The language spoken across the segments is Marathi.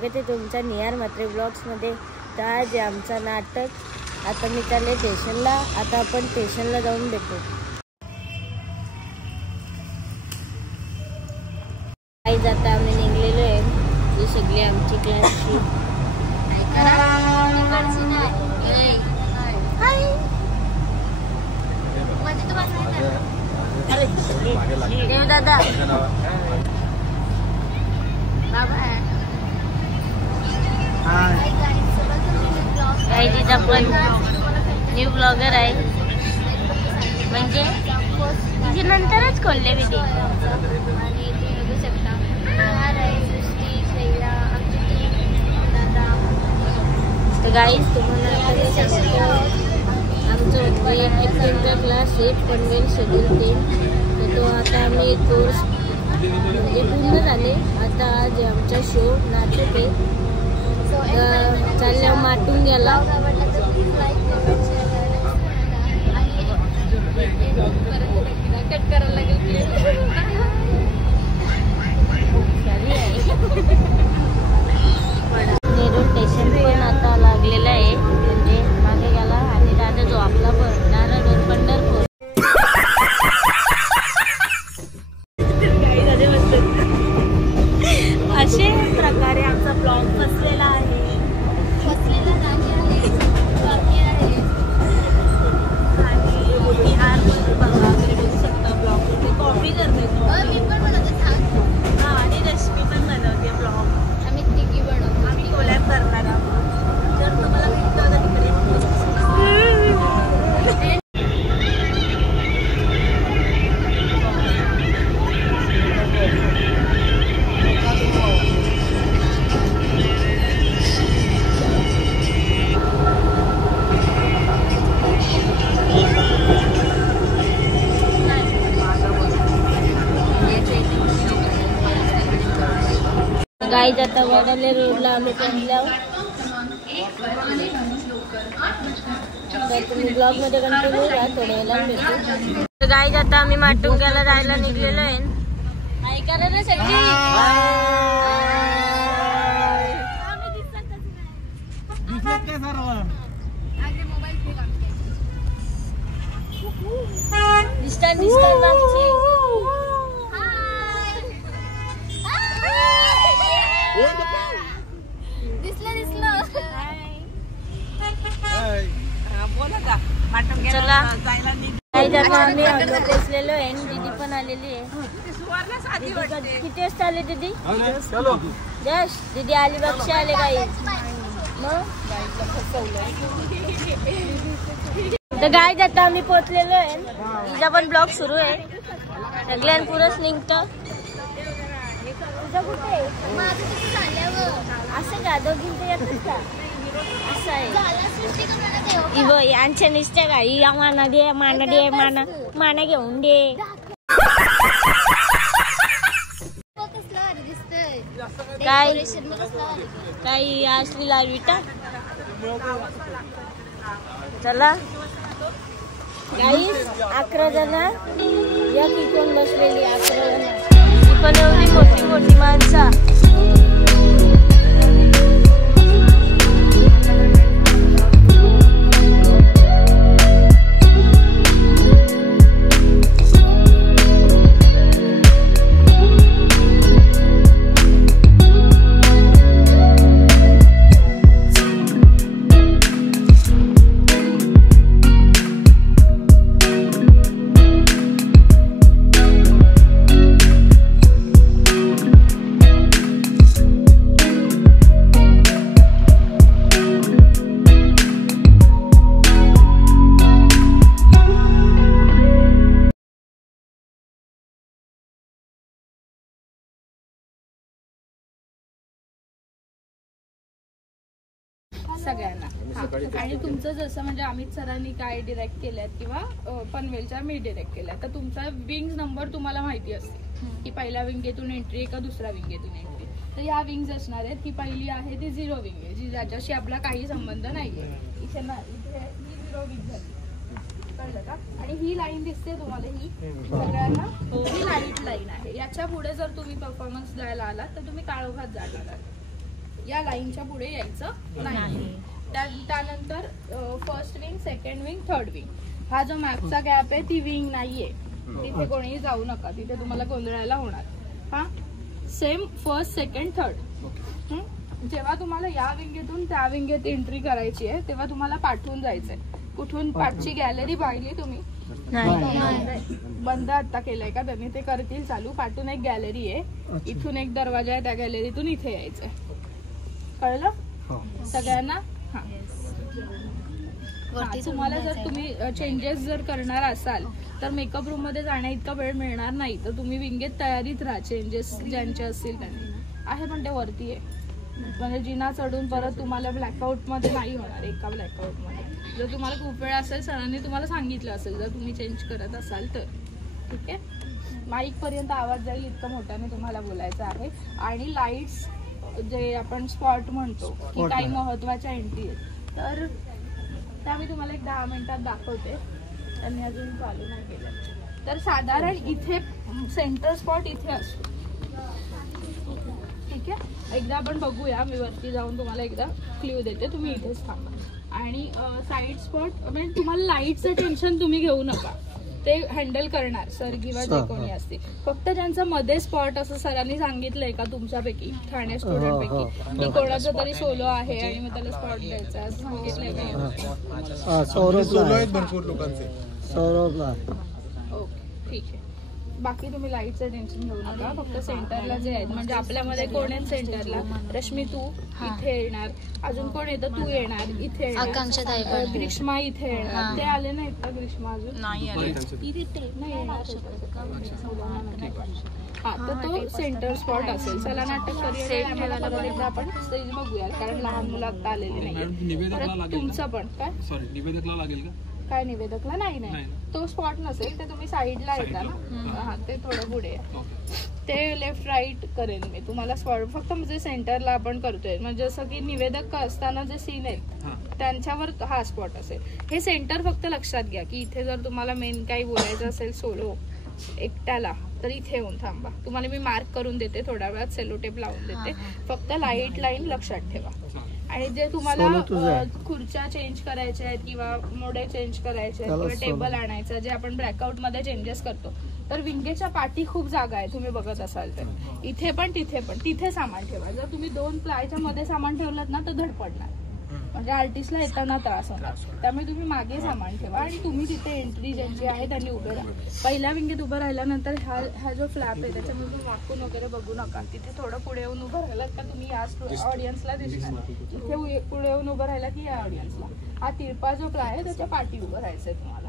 स्वागत आहे तुमच्या निहार म्हात्रे ब्लॉग्समध्ये। तर आज आमचा नाटक। आता मी चालले स्टेशनला, आता आपण स्टेशनला जाऊन भेटू। आज आता आम्ही निघलेलो आहे, ही सगळी आमची क्लासची। देव दादा पण न्यू ब्लॉगर आहे, म्हणजे तिचे नंतरच खोलले व्हिडिओ। तर गाईज तुम्हाला आमचं ॲक्टिंगचा क्लास आहे पनवेल शेड्यूल 3। तर तो आता आम्ही कोर्स म्हणजे पूर्ण झाले। आता आज आमचा शो नाटक आहे, चालल्या माटून गेला। नेरूळ स्टेशन पण आता लागलेलं आहे, म्हणजे मागे गेला आणि दादा जो आपला पण नारळ पंढरपूर। असे प्रकारे आमचा ब्लॉग फसलेला आहे, फसलेला नाही आहे, बाकी आहे। आणि बिहार बघा भेटू शकता ब्लॉग, ते कॉपी करते मी पण बनवते छान। हां, आणि रश्मी पण बनवते ब्लॉग, आम्ही तिघी बनवतो, आम्ही कोलॅब करणार आहोत। जर तुम्हाला भेटतं तर तिकडे गाईज आता वडाले रोडला आम्ही पोहोचलो। तर तुम्ही ब्लॉग मध्ये कंटिन्यू राहा, थोड्या वेळाला भेटू। तर गाईज आता आम्ही माटुंग्याला जायला निघलेलो आहे। हाय करा ना सगळी, दिसतात मागची। चला आम्ही पोचलेलो आहे, दीदी पण आलेली आहे। किती वाजता आले दीदी? जश दीदी अलिबागशी आले काही मग। तर गाईज आता आम्ही पोचलेलो आहे, तिचा पण ब्लॉग सुरू आहे, सगळ्यां पुरंच निघतं। तुझं कुठे असं का दोघींचं येतच का? असं आहे यांच्या निसत्या गाई, या माना दे माना दे माना घेऊन दे। काही असली लाविटा। चला गाईस 11 जण या की कोण बसलेली, 11 जण पण एवढी मोठी मोठी माणसं। सगळ्यांना आणि तुमचं जसं म्हणजे अमित सरांनी काय डिरेक्ट केल्यात किंवा पनवेलच्या मी डिरेक्ट केल्या, तर तुमचा विंग्स नंबर तुम्हाला माहिती असते की पहिल्या विंगेतून एंट्री आहे का दुसऱ्या विंगेतून एंट्री। तर ह्या विंग्स असणार आहेत, ही पहिली आहे ती 0 विंग आहे, जी ज्याच्याशी आपला काही संबंध नाहीये। इथे ना इथे ही 0 विंग झाली, कळलं का? आणि ही लाईन दिसते तुम्हाला, ही सगळ्यांना ही लाईट लाईन आहे। याच्या पुढे जर तुम्ही परफॉर्मन्स द्यायला आलात तर तुम्ही काळोखात जाणार आहात। या लाईनच्या पुढे यायचं नाही. त्यानंतर first wing, second wing, third wing, हा जो मॅपचा गॅप आहे ती विंग नाहीये, तिथे कोणीही जाऊ नका, तिथे तुम्हाला गोंधळायला होणार. हा सेम फर्स्ट, सेकंड, थर्ड. जेव्हा तुम्हाला या विंगेतून त्या विंगेत एंट्री करायची आहे तेव्हा तुम्हाला पाठवून जायचंय. कुठून पाठची गॅलरी पाहिली तुम्ही? बंद आता केलंय का त्यांनी? ते करतील चालू. पाठून एक गॅलरी आहे, इथून एक दरवाजा आहे, त्या गॅलरीतून इथे यायचंय. कळलं सगळ्यांना? हा. तुम्हाला जर तुम्ही चेंजेस जर करणार असाल तर मेकअप रूम मध्ये जाण्या इतका वेळ मिळणार नाही, तर तुम्ही विंगेत तयारीत राहा. चेंजेस ज्यांचे असतील त्यांनी आहे, पण ते वरती आहे, म्हणजे जिना चढून परत तुम्हाला ब्लॅकआउट मध्ये नाही होणार. एका ब्लॅकआउट मध्ये जर तुम्हाला खूप वेळ असेल, सरांनी तुम्हाला सांगितलं असेल जर तुम्ही चेंज करत असाल तर. ठीक आहे, माईक पर्यंत आवाज जाईल इतकं मोठ्याने तुम्हाला बोलायचं आहे. आणि लाईट्स जे आपण स्पॉट म्हणतो की काही महत्वाच्या एंट्री आहेत, तर त्या मी तुम्हाला एक 10 मिनिटात दाखवते. त्यांनी अजून चालू नाही केलं. तर साधारण इथे सेंटर स्पॉट इथे असतो. ठीक आहे, एकदा आपण बघूया. मी वरती जाऊन तुम्हाला एकदा क्ल्यू देते, तुम्ही इथेच थांबा. आणि साईड स्पॉट म्हणजे तुम्हाला लाईटचं टेन्शन तुम्ही घेऊ नका, ते हँडल करणार सर किंवा जे कोणी असते. फक्त ज्यांचं मध्ये स्पॉट असं सरांनी सांगितलंय का तुमच्यापैकी, ठाणे स्टुडंट पैकी की कोणाचं तरी सोलो आहे आणि मग त्याला स्पॉट द्यायचा असं सांगितलंय का? भरपूर लोकांचे. ओके, ठीक आहे. बाकी तुम्ही लाईटचं टेन्शन घेऊ नका. फक्त सेंटरला जे आहेत, म्हणजे आपल्यामध्ये कोण आहेत सेंटरला? रश्मी तू इथे येणार, अजून कोण येतं? तू येणार इथे येणार, ग्रीष्मा इथे येणार. ते आले नाहीत का ग्रीष्मा? अजून नाही आले. हा, तर तो सेंटर स्पॉट असेल. चला नाटक करूया, आपण स्टेज बघूया, कारण लहान मुलं आता आलेली नाही. तुमचं पण काय निवेदकला लागेल का? काय निवेदकला नाही, तो स्पॉट नसेल, ते तुम्ही साईडला येता ना. हा, ते थोडं पुढे आहे, ते लेफ्ट राईट करेन मी तुम्हाला स्पॉट. फक्त म्हणजे सेंटरला आपण करतोय, म्हणजे जसं की निवेदक असताना जे सीन आहेत त्यांच्यावर हा स्पॉट असेल. हे सेंटर फक्त लक्षात घ्या की इथे जर तुम्हाला मेन काही बोलायचं असेल सोलो एकट्याला तर इथे येऊन थांबा. तुम्हाला मी मार्क करून देते, थोड्या वेळात सेलोटेप लावून देते. फक्त लाईट लाईन लक्षात ठेवा. आणि जे तुम्हाला खुर्च्या चेंज करायच्या आहेत किंवा मोडे चेंज करायचे आहेत किंवा टेबल आणायचं, जे आपण ब्लॅकआउट मध्ये चेंजेस करतो, तर विंगेच्या पाठी खूप जागा आहे. तुम्ही बघत असाल तर इथे पण तिथे पण, तिथे सामान ठेवा. जर तुम्ही 2 प्लायच्या मध्ये सामान ठेवलं ना तर धड पडणार, म्हणजे आर्टिस्टला येताना त्रास होणार. त्यामुळे तुम्ही मागे सामान ठेवा आणि तुम्ही तिथे एंट्री ज्यांची आहे त्यांनी उभे राहा. पहिल्या विंगेत उभं राहिल्यानंतर हा जो फ्लॅप आहे त्याच्यामध्ये वाकून वगैरे बघू नका. तिथे थोडं पुढे येऊन उभं राहिलात का तुम्ही या ऑडियन्सला दिसणार. तिथे पुढे येऊन उभं राहिला की या ऑडियन्सला. हा तिरपा जो प्लाय आहे त्याच्या पाठी उभं राहायचंय तुम्हाला.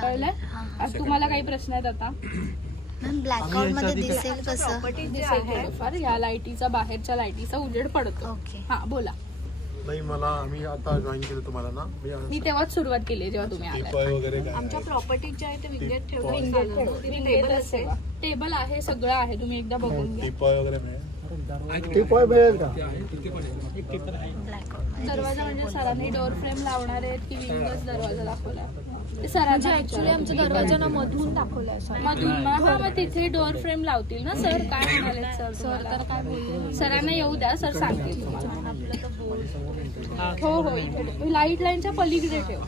कळलं? तुम्हाला काही प्रश्न आहेत आता? ब्लॅकआउट मध्ये दिसेल कसं? थोडंफार या लाईटीचा, बाहेरच्या लाईटीचा उजेड पडतो. हा बोला. नाही, मला आम्ही आता जॉईन केलं तुम्हाला ना, मी तेव्हाच सुरुवात केली जेव्हा तुम्ही आला. आमच्या प्रॉपर्टीज ज्या आहेत ते विंगेत टेबल आहे, सगळं आहे, तुम्ही एकदा बघून घ्या. टिपॉय वगैरे दरवाजा म्हणजे सरांनी डोअर फ्रेम लावणार आहेत की विंगच दरवाजा दाखवला? ते सरांच्या ऍक्च्युअली आमचा दरवाजा ना मधून दाखवलाय. मधून? हा, मग तिथे डोअर फ्रेम लावतील ना सर. काय म्हणाले सर? तर काय बोलले? सरांना येऊ द्या, सर सांगतील तुम्हाला. हो, इथे लाईट लाईनच्या पलीकडे ठेव.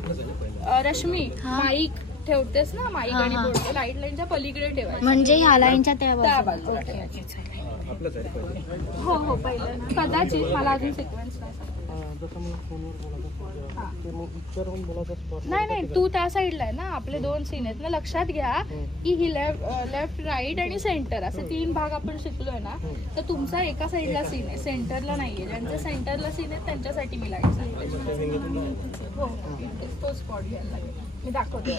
रश्मी, माईक ठेवतेस ना, माईक आणि बोर्ड लाईट लाईनच्या पलीकडे ठेवायचं, म्हणजे ह्या लाईनच्या त्या बाजूला ठेवायचं. हो, पहिलं कदाचित मला अजून सिक्वेन्स नाही, तू त्या साईडला आहे ना. आपले 2 सीन आहेत ना, लक्षात घ्या की ही लेफ्ट राईट आणि सेंटर असे 3 भाग आपण शिकलोय ना. तर तुमचा एका साईडला सीन आहे, सेंटरला नाहीये. ज्यांच्या सेंटरला सीन आहे त्यांच्यासाठी मी लाईट सांगते. हो, तो स्पॉट घ्यायला लागेल, मी दाखवते.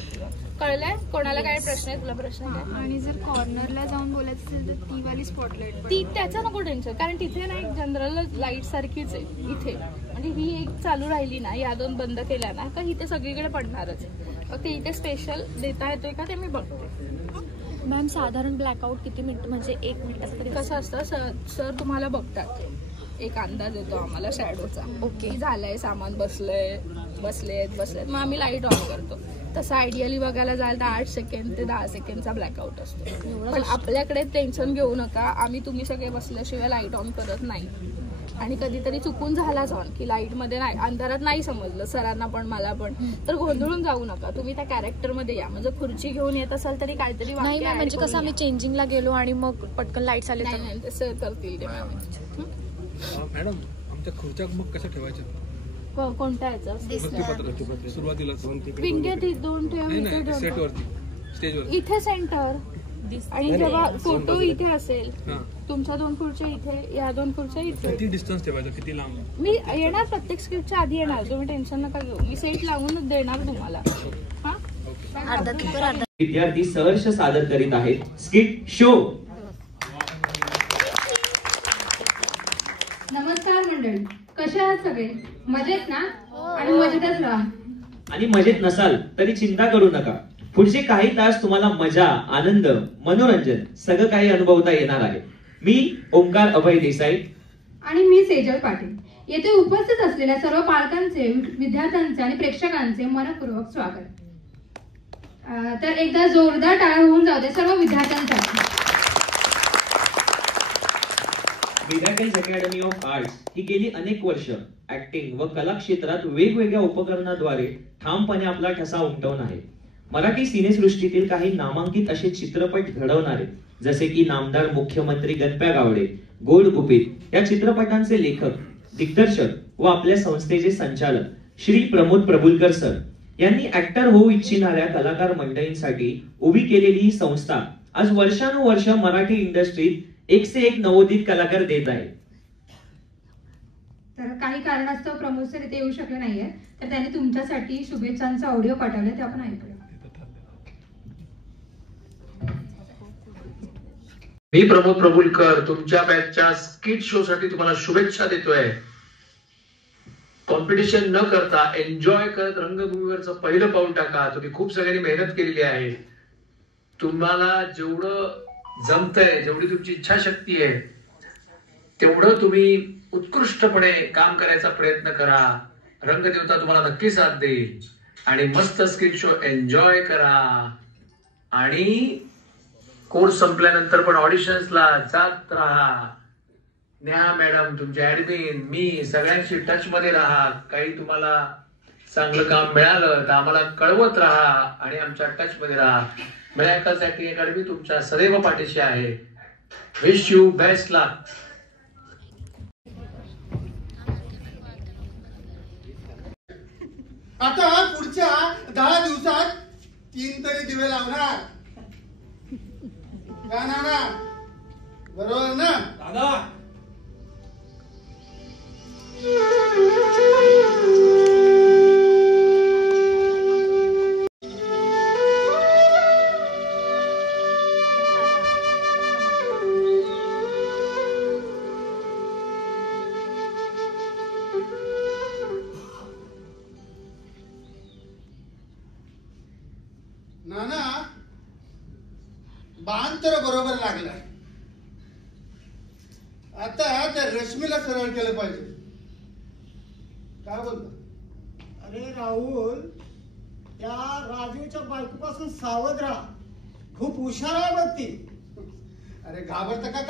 कळलंय? कोणाला काय प्रश्न आहे? तुला प्रश्न काय? आणि जर कॉर्नरला जाऊन बोलायचं असेल तर ती वाली स्पॉटलाईट, ती त्याचं नको टेन्शन, कारण तिथे ना एक जनरल लाईट सारखीच आहे इथे. म्हणजे ही एक चालू राहिली ना, या 2 बंद केल्या ना का इथे सगळीकडे पडणारच. फक्त इथे स्पेशल देता येतोय का ते मी बघते. मॅम साधारण ब्लॅकआउट किती मिनिट, म्हणजे 1 मिनिट कसं असतं? सर तुम्हाला बघतात, एक अंदाज येतो आम्हाला शॅडोचा. ओके, झालंय सामान, बसलेत, मग आम्ही लाईट ऑन करतो. तसं आयडियली बघायला जायला तर 8 सेकंड ते 10 सेकंडचा ब्लॅकआउट असतो. पण आपल्याकडे टेन्शन घेऊ नका, आम्ही तुम्ही सगळे बसल्याशिवाय लाईट ऑन करत नाही. आणि कधीतरी चुकून झालाच ऑन की लाईटमध्ये नाही, अंधारात नाही समजलं सरांना पण मला पण, तर गोंधळून जाऊ नका, तुम्ही त्या कॅरेक्टरमध्ये या. म्हणजे खुर्ची घेऊन येत असाल तरी काहीतरी नाही ना, म्हणजे कसं आम्ही चेंजिंगला गेलो आणि मग पटकन लाईट्स आले तर नाही तसं करतील ते. मॅडम आमच्या खुर्च्या मग कशा ठेवायच्या? कोणत्या याचं सुरुवातीला विंगेत 2 ठेव, सेटवरती, स्टेजवर इथे सेंटर, आणि जेव्हा फोटो इथे असेल तुमच्या 2 खुर्च्या इथे, या 2 खुर्च्या इथे. किती डिस्टन्स ठेवायचं, किती लांब? मी येणार प्रत्येक स्क्रिप्टच्या आधी येणार, तुम्ही टेन्शन नका घेऊ, मी सेट लावूनच देणार तुम्हाला. विद्यार्थी सहर्ष सादर करीत आहेत स्किट शो. नमस्कार मंडळी, कशा आहात सगळे? मजेत ना? आणि मजेतच राहा. आणि मजेत नसाल तरी चिंता करू नका, पुढचे काही तास तुम्हाला मजा, आनंद, मनोरंजन सगळं काही अनुभवता येणार आहे. मी ओंकार अभय देसाई आणि मी सेजल पाटील. येथे उपस्थित असलेल्या सर्व पालकांचे, विद्यार्थ्यांचे आणि प्रेक्षकांचे मनपूर्वक स्वागत. तर एकदा जोरदार टाळ्या होऊन जाऊ दे सर्व विद्यार्थ्यांसाठी. मिराकल्स अकॅडमी ऑफ आर्ट्स ही गेली अनेक वर्ष ऍक्टिंग व कला क्षेत्रात वेगवेगळ्या उपकरणाद्वारे ठामपणे आपला ठसा उमटवून आहे. मराठी सिनेसृष्टीतील काही नामांकित असे चित्रपट घडवणारे जसे की नामदार मुख्यमंत्री गणप्या गावडे, गोड गुपित या चित्रपटांचे लेखक, दिग्दर्शक व आपल्या संस्थेचे संचालक श्री प्रमोद प्रभुलकर सर यांनी ऍक्टर होऊ इच्छिणाऱ्या कलाकार मंडळींसाठी उभी केलेली ही संस्था आज वर्षानुवर्ष मराठी इंडस्ट्रीत 1 से 1 नवोदित कलाकार देत आहे. तर काही कारणास्तव प्रमोद सर इथे येऊ शकले नाहीये, तर त्यांनी तुमच्यासाठी शुभेच्छांचा ऑडिओ पाठवले, ते आपण ऐकूया. मी प्रमोद प्रभुलकर तुमच्या बॅचच्या स्किट शो साठी तुम्हाला शुभेच्छा देतोय. कॉम्पिटिशन न करता एन्जॉय करत रंगभूमीवरचं पहिलं पाऊल टाका. तुम्ही खूप सगळ्यांनी मेहनत केलेली आहे. तुम्हाला जेवढं जमतंय, जेवढी तुमची इच्छाशक्ती आहे तेवढं तुम्ही उत्कृष्टपणे काम करायचा प्रयत्न करा. रंगदेवता तुम्हाला नक्की साथ देईल आणि मस्त स्किट शो एन्जॉय करा. आणि कोर्स संपल्यानंतर पण ऑडिशन्सला जात राहा. नेहा मॅडम, तुमचे ऍडमिन, मी सगळ्यांशी टच मध्ये राहा. काही तुम्हाला चांगलं काम मिळालं तर आम्हाला कळवत राहा आणि आमच्या टच मध्ये राहा. मिराकल्स ऍक्टिंग अकॅडमी तुमच्या सदैव पाठीशी आहे. विश यू बेस्ट लक. आता पुढच्या 10 दिवसात 3 तरी दिवे लावणार का नाना? बरोबर ना दादा? नाना, बाण तर बरोबर लागलाय. आता त्या रश्मीला सरळ केलं पाहिजे. काय बोलतो? अरे राहुल, त्या राजूच्या बायकोपासून सावध राहा. खूप हुशार आहे बघ ती. अरे घाबरता का?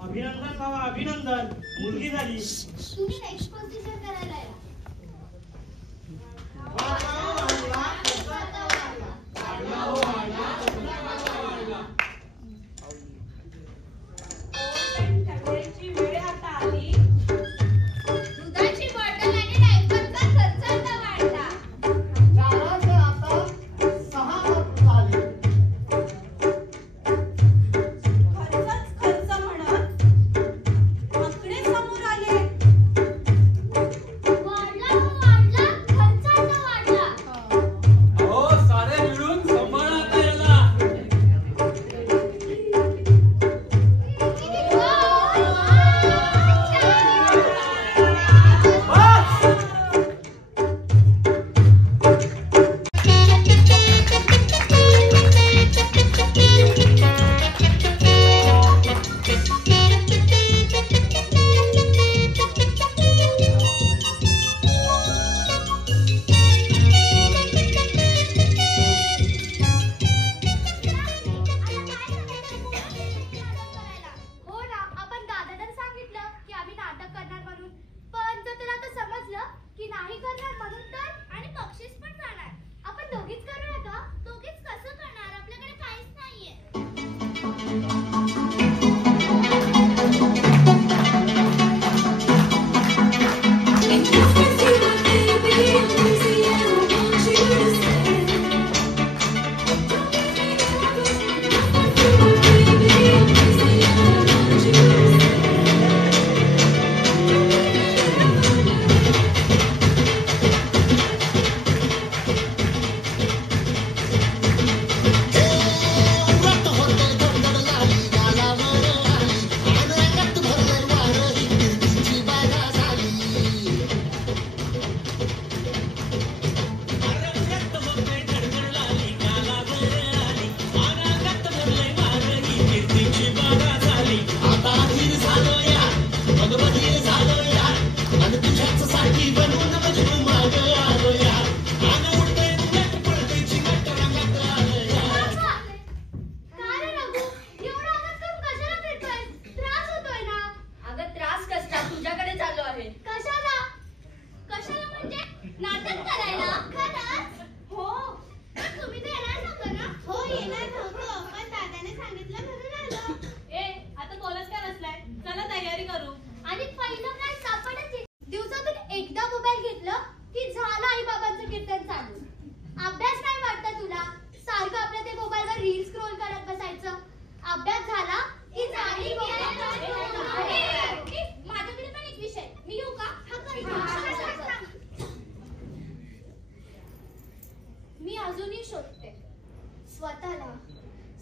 अभिनंदन बाबा, अभिनंदन. मुलगी झाली. तुम्ही नेक्स्ट पोझिशन करायला या. वेळ आता आली. दुधाची बॉटल आणि डायपरचा खर्च आता वाढला. घराचे आता 6 लाख झाले. खर्च म्हणत आकडे समोर आले. वाढ तर आता समजलं की नाही करणार म्हणून तर, आणि बक्षीस पण जाणार. आपण दोघीच करूया का? दोघीच कसं करणार? आपल्याकडे काहीच नाहीये.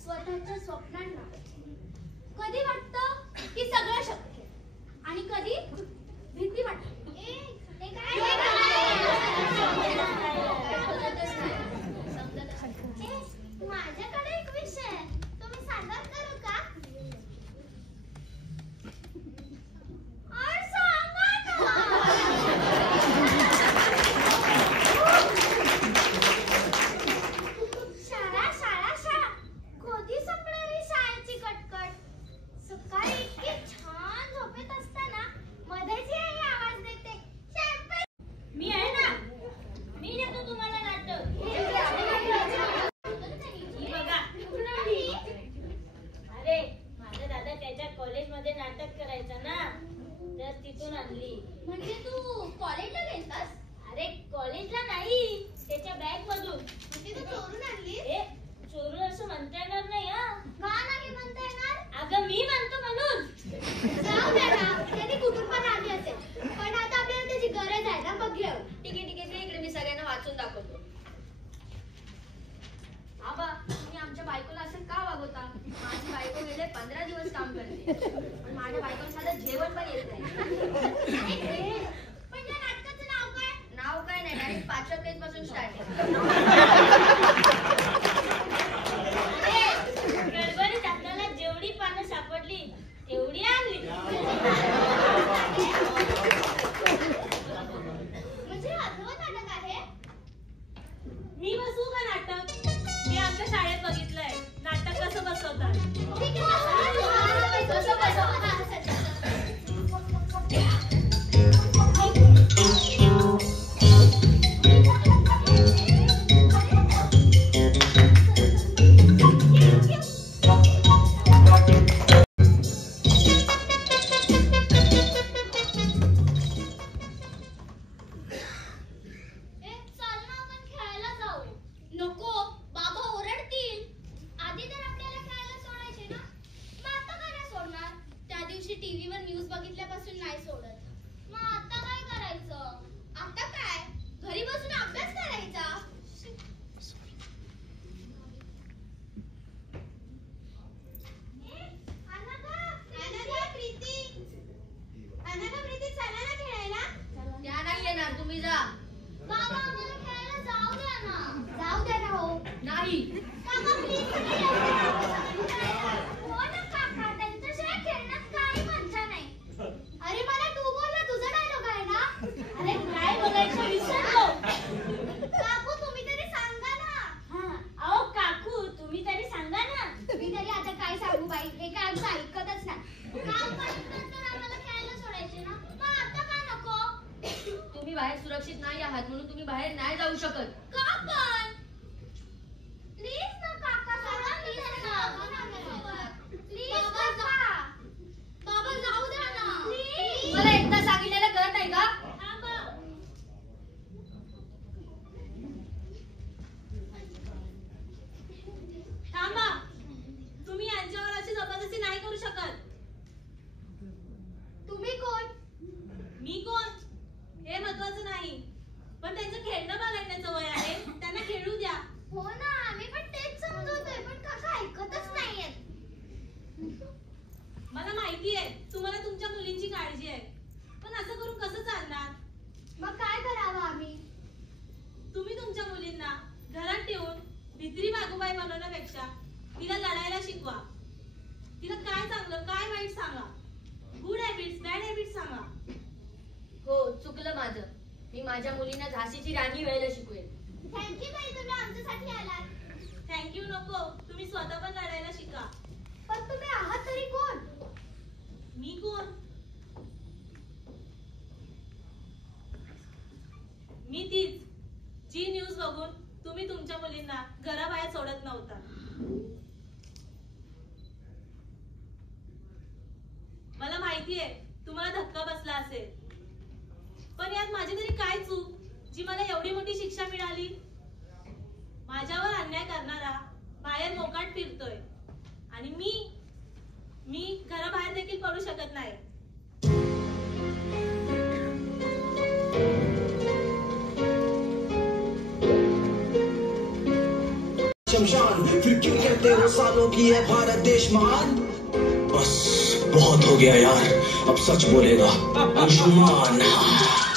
स्वतःच्या स्वप्नांना. कधी वाटतं की सगळं शक्य आणि कधी भीती वाटते. माझ्याकडे एक विषय तुम्ही सादर करू का? म्हणजे तू कॉलेजला गेलतास? अरे कॉलेजला नाही, त्याच्या बॅग मधून. म्हणजे तू चोरून आणली? चोरून असं म्हणता येणार नाही. का नाही म्हणता येणार? अगं मी म्हणतो म्हणून. जाऊ दे ना, त्याने कुठून पण आणली असेल, पण आता आपल्याला त्याची गरज आहे ना. बघ घेऊ. ठीक आहे इकडे मी सगळ्यांना वाचून दाखवतो. आबा, तुम्ही आमच्या बायकोला असं का वागवता? माझी बायको गेले 15 दिवस काम करते, पण माझ्या बायकोला साधं जेवण पण येत नाही. पण या नाटकाचं नाव काय? नाव काय नाही, डायरेक्ट 5व्या पेज पासून स्टार्ट आहे. गडबडीत आपल्याला जेवढी पानं सापडली तेवढी आणली. म्हणजे आठवण नाटक आहे. मी बसवू का नाटक? मी आमच्या शाळेत बघितलंय नाटक कसं बसवतात. कसं बसवतात? टीव्हीवर न्यूज बघितल्यापासून नाही सोडत. मग आता काय करायचं? आता काय, घरी बसून अभ्यास करायचा. प्रीती चला ना खेळायला. त्या नाही येणार, तुम्ही जा. बाबा आम्हाला खेळायला जाऊ द्या ना. जाऊ द्या ना. हो नाही काका प्लीज. हो ना काका, त्यांच्याशिवाय खेळण्यात काही मजा नाही. अरे मला तू बोल ना, तुझा डायलॉग आहे ना. अरे काय बोलायचं विसरलो. काकू तुम्ही तरी सांगा ना. अहो काकू तुम्ही तरी सांगा ना. मी तरी आता काय सांगू बाई, हे काय आमचं ऐकतच नाही. काम पर्यंत तर आम्हाला खेळायला सोडायचे ना. मग आता का नको? बाहेर सुरक्षित नाही आहात म्हणून तुम्ही बाहेर नाही जाऊ शकत. का पण? प्लीज ना काका, प्लीज ना. प्लीज काका. बाबा जाऊ द्या ना. प्लीज. मला एकदा सांगितलेलं कळत नाही का? थांबा. तुम्ही यांच्यावर अशी जबरदस्ती नाही करू शकत. तुम्ही कोण? मी कोण हे महत्वाचं नाही, पण त्यांचं खेळणं बघण्याचं वय आहे, त्यांना खेळू द्या. हो ना, आम्ही पण तेच समजवतोय, पण काका ऐकतच नाहीयेत. मला माहिती आहे तुम्हाला तुमच्या मुलींची काळजी आहे, पण असं करून कसं चालणार? मग काय करावं आम्ही? तुम्ही तुमच्या मुलींना घरात ठेवून भित्री बागोबाई बनवण्यापेक्षा तिला लढायला शिकवा. तिला काय चांगलं काय वाईट सांगा. गुड हॅबिट्स बॅड हॅबिट्स सांगा. हो, चुकलं माझं. मी माझ्या मुलींना झाशीची राणी व्हायला शिकवेल. थँक्यू बाई, तुम्ही आमच्यासाठी आलात. थँक्यू नको, तुम्ही स्वतः पण लढायला शिका. पण तुम्ही आहात तरी कोण? मी कोण? मी तीच जी न्यूज बघून तुम्ही तुमच्या मुलींना घराबाहेर सोडत नव्हता. मला माहितीये तुम्हाला धक्का बसला असेल, पण यात माझी तरी काय चूक जी मला एवढी मोठी शिक्षा मिळाली? माझ्यावर अन्याय करणारा बाहेर मोकाट फिरतोय आणि मी घराबाहेर देखील पडू शकत नाही. शमशान फिर क्यों कहते हो सालों की है भारत देश महान? बस बहुत हो गया यार, अब सच बोलेगा अंशुमान.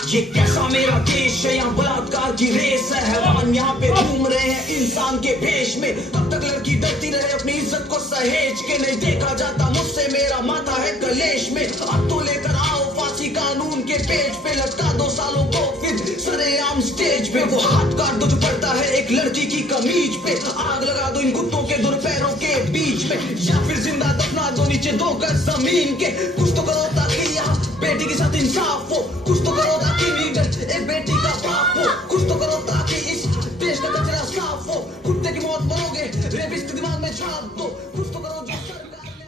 ये कैसा मेरा देश है, यहाँ बलात्कार की रेस है. हैवान यहाँ पे घूम रहे हैं इंसान के भेष में. तब तक लड़की डरती रहे अपनी इज्जत को सहेज के. नहीं देखा जाता मुझसे, मेरा माथा है कलेश में. अब तो लेकर आओ फांसी कानून के पेज पे. लटका 2 सालों को फिर सरेआम स्टेज पे. वो हाथ काट दो जो पड़ता है एक लड़की की कमीज पे. आग लगा दो इन कुत्तों के दुरपैरों के बीच में, या फिर जिंदा दफना दो नीचे 2 गज जमीन के. कुछ तो करो ताकि यहाँ बेटी के साथ इंसाफ हो. कुछ तो करो ताकि नीडर एक बेटी का बाप हो. कुछ तो करो ताकि इस देश का कचरा साफ हो. कुत्ते की मौत मरोगे, रेपिस्ट दिमाग में छाप दो. कुछ तो करो जो सरकार ने.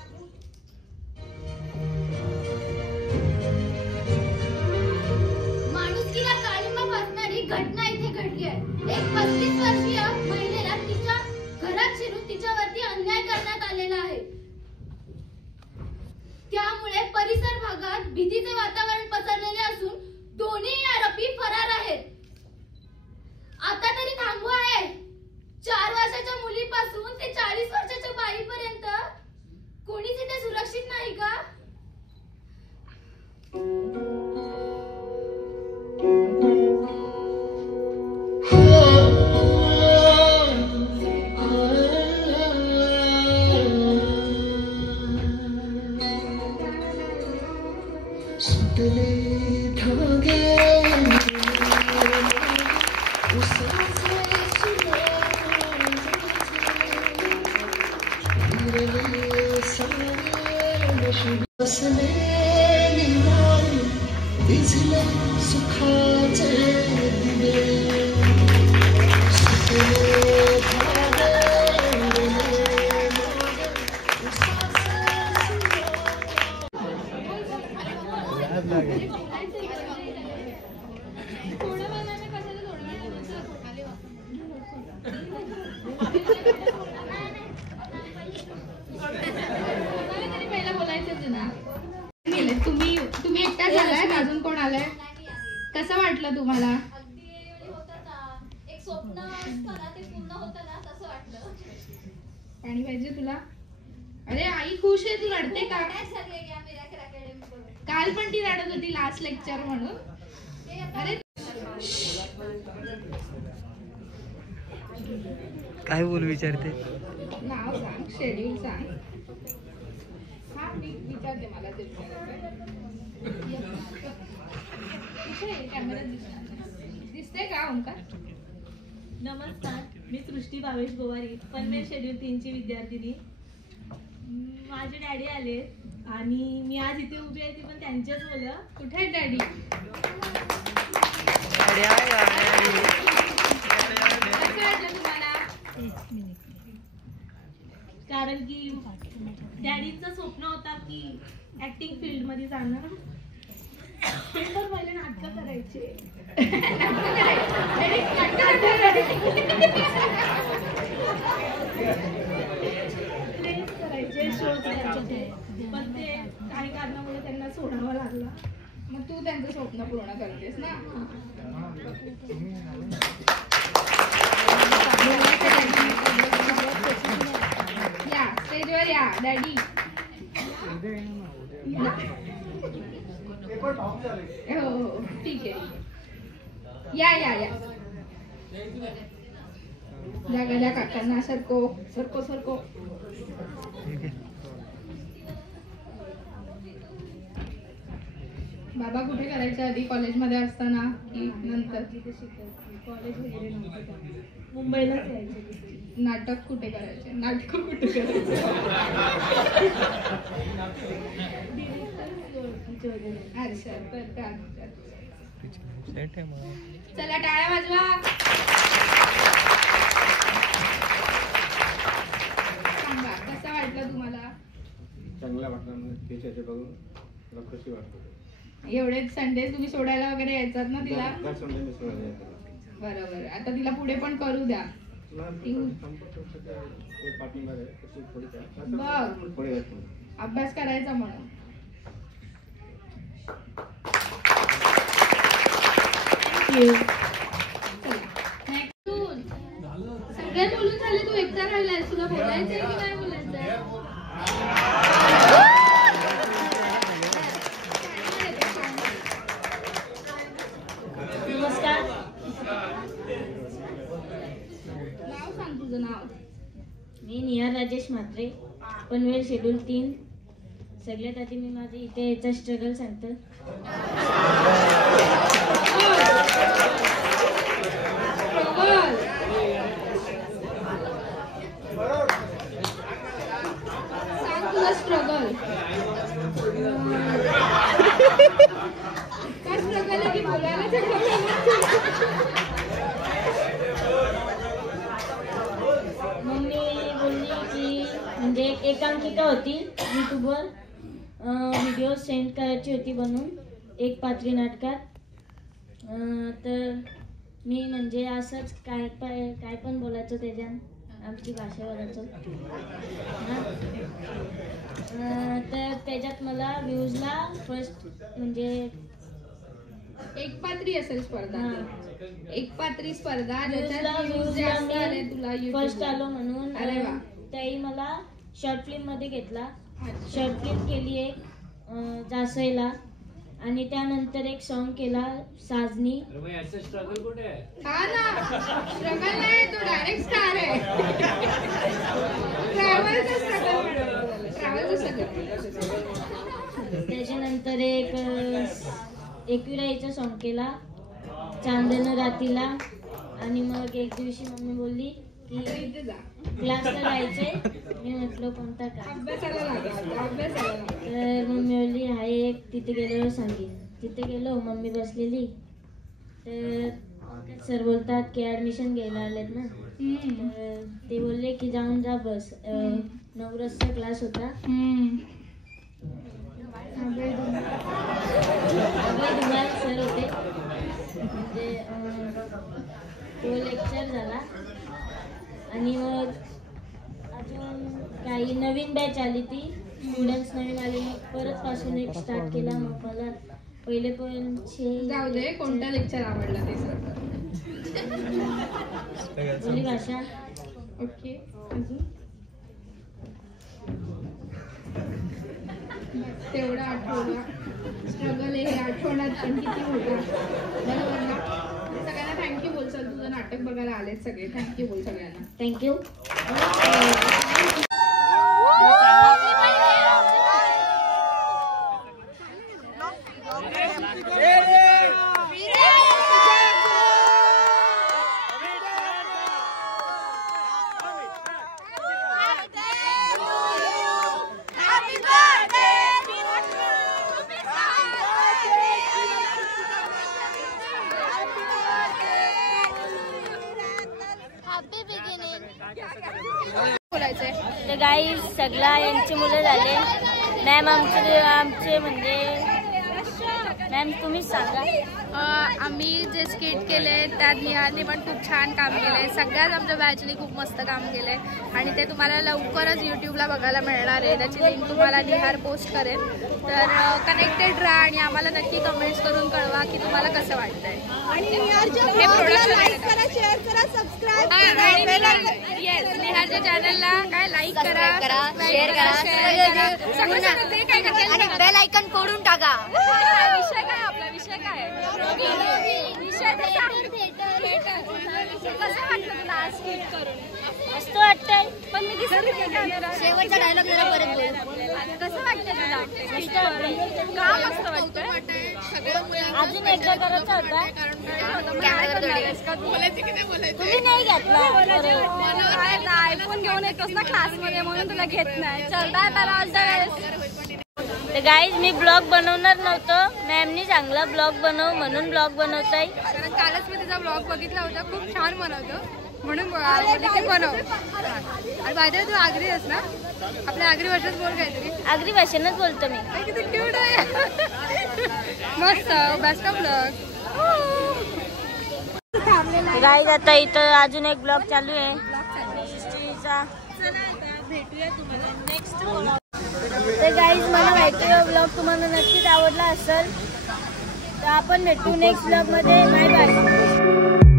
माणुसकीला काळिंबा फासणारी घटना इथे घडली आहे. एक 35 वर्षीय महिलेला तिच्या घरात शिरून तिच्यावरती अन्याय करण्यात आलेला आहे. त्यामुळे परिसर भागात भीतीचे वातावरण पसरलेले असून दोन्ही आरोपी फरार आहेत. आता तरी थांबवा आहे. 4 वर्षाच्या मुलीपासून ते 40 वर्षाच्या बाईपर्यंत कोणीच इथे सुरक्षित नाही का? तुम्ही एकटा झालाय, अजून कोण आलाय? कसं वाटलं तुम्हाला? एक स्वप्न असतं ना, ते पूर्ण होतं ना, तसं वाटलं. पाणी पाहिजे तुला? अरे आई खुश आहे, तू रडते का? काल पण ती रडत होती लास्ट लेक्चर म्हणून. अरे काय बोल विचारते? नाव सांग, शेड्यूल सांग. हा मी विचारते, मला ते कॅमेरा दिसते का ओंकार? नमस्कार, मी सृष्टी भावेश गोवारी, पनवेल शेड्यूल 3 ची विद्यार्थिनी. माझे डॅडी आले आणि मी आज इथे उभी आहे ती पण त्यांच्याच मुलं. कुठे आहेत डॅडी? कारण की डॅडीचं स्वप्न होता की ऍक्टिंग फील्ड मध्ये जाणं. ते पण पहिले नाटक करायचे. शोज करायचे, पण ते काही कारणामुळे त्यांना सोडावं लागलं. मग तू त्यांचं स्वप्न पूर्ण करतेस ना. या स्टेजवर या डॅडी. हो ठीक आहे. या या या जागा द्या काकांना. सरको सरको सरको. बाबा कुठे करायच्या आधी, कॉलेजमध्ये असताना की नंतर? कॉलेज वगैरे नव्हतं, मुंबईलाच यायचे. नाटक कुठे करायचे? नाटक कुठे करायचे? अच्छा चला टाळ्या वाजवा. सांगा कसं वाटलं तुम्हाला? चांगला वाटलं. त्याच्याचे बघून तुला कशी वाटतं? एवढे संडे तुम्ही सोडायला वगैरे यायचात ना तिला? बरोबर. आता तिला पुढे पण करू द्या. बघ अभ्यास करायचा म्हणून. सगळे बोलून झाले, तू एकटा राहिलाय. तुला बोलायचंय की नाही बोलायचंय? नमस्कार. नाव सांग तुझं नाव. मी निहार राजेश म्हात्रे, पनवेल शेड्यूल 3. सगळ्यात आधी मी माझे इथे याचा स्ट्रगल सांगतो. सांग तुझं स्ट्रगल. काय स्ट्रगल आहे की बोलायला? मम्मी बोलली की म्हणजे एकांकिका होती यूट्यूबवर, व्हिडिओ सेंड करायची होती बनवून एक पात्री नाटकात. तर मी म्हणजे असंच काय पण बोलायचं, त्याच्यात आमची भाषा बोलायचं. तर त्याच्यात मला व्ह्यूजला फर्स्ट म्हणजे एक पात्री असेल स्पर्धा. एक पात्री स्पर्धा तुला फर्स्ट आलो म्हणून. अरे वा. त्याही मला शॉर्ट फिल्म मध्ये घेतला. शॉर्ट फिल्म केली एक जासईला, आणि त्यानंतर एक सॉन्ग केला साजनी. स्ट्रगल कुठे आहे? हा ना, स्ट्रगल नाही, तो डायरेक्ट स्टार आहे. ट्रॅव्हलचा स्ट्रगल. त्याच्यानंतर एक एकविराईचा सॉन्ग केला चांदन रातीला. आणि मग एक दिवशी मम्मी बोलली की क्लासला जायचे. मी म्हटलं कोणता का? तर मम्मी बोलली हाय एक, तिथे गेल्यावर सांगेन. तिथे गेलो, मम्मी बसलेली. तर सर बोलतात की ऍडमिशन घ्यायला आलेत ना. तर ते बोलले की जाऊन जा बस. नवरसचा क्लास होता. सर होते म्हणजे तो लेक्चर झाला. आणि मग अजून काही नवीन बॅच आली, ती स्टुडंट्स नवीन आले. मग परत पासून एक स्टार्ट केला. मग मला पहिले पण जाऊ दे, कोणता लेक्चर आवडला ते सर? बोली भाषा. ओके. अजून तेवढा आठवला. स्ट्रगल हे आठवण्यात पण किती होता. बरोबर ना? सगळ्यांना थँक्यू बोल. सर तुझं नाटक बघायला आलेत सगळे. थँक्यू बोल सगळ्यांना. थँक्यू. बोलायचंय तर गाई सगळा यांची मुलं झाले. मॅम आमचे म्हणजे मॅम तुम्हीच सांगा. आम्ही जे स्किट केले त्यात निहारने पण खूप छान काम केलंय. सगळ्याच आमच्या बॅचने खूप मस्त काम केलंय आणि ते तुम्हाला लवकरच यूट्यूबला बघायला मिळणार आहे. त्याची लिंक तुम्हाला निहार पोस्ट करेल. तर कनेक्टेड राहा आणि आम्हाला नक्की कमेंट्स करून कळवा की तुम्हाला कसं वाटतंय. निहारच्या चॅनलला काय लाईक करा, शेअर करा, आणि बेल आयकॉन फोडून टाका. विषय काय आपला विषय काय विषय कसं वाटतं तुला आज स्किट करून? मस्त वाटतंय. पण मी दिसत नाही कॅमेरा. शेवटचा डायलॉग जरा परत बोल. कसं वाटतं तुला? मस्त वाटतंय. का मस्त वाटतंय? अजून एकदा करायचा होता. तुम्ही नाही घेतला. आयफोन घेऊन येतोस ना क्लासमध्ये म्हणून तुला घेत नाही. चलता तर गाईज मी ब्लॉग बनवणार नव्हतो. मॅमनी चांगला ब्लॉग बनव म्हणून ब्लॉग बनवताय. कारण कालच मी तिचा ब्लॉग बघितला होता. खूप छान बनवतो म्हणून बनव. आणि बाय तू आगरी आहेस ना? आपल्या आगरी भाषेत बोल काहीतरी. आगरी भाषेनच बोलतो मी. किती क्यूट आहे. मस्त. Best of luck. गाईज आता इथं अजून एक ब्लॉग चालू आहे. भेटूया तुम्हाला नेक्स्ट ब्लॉग. तर गाईज मला माहिती आहे ब्लॉग तुम्हाला नक्कीच आवडला असेल. तर आपण भेटू नेक्स्ट ब्लॉग मध्ये. Bye bye.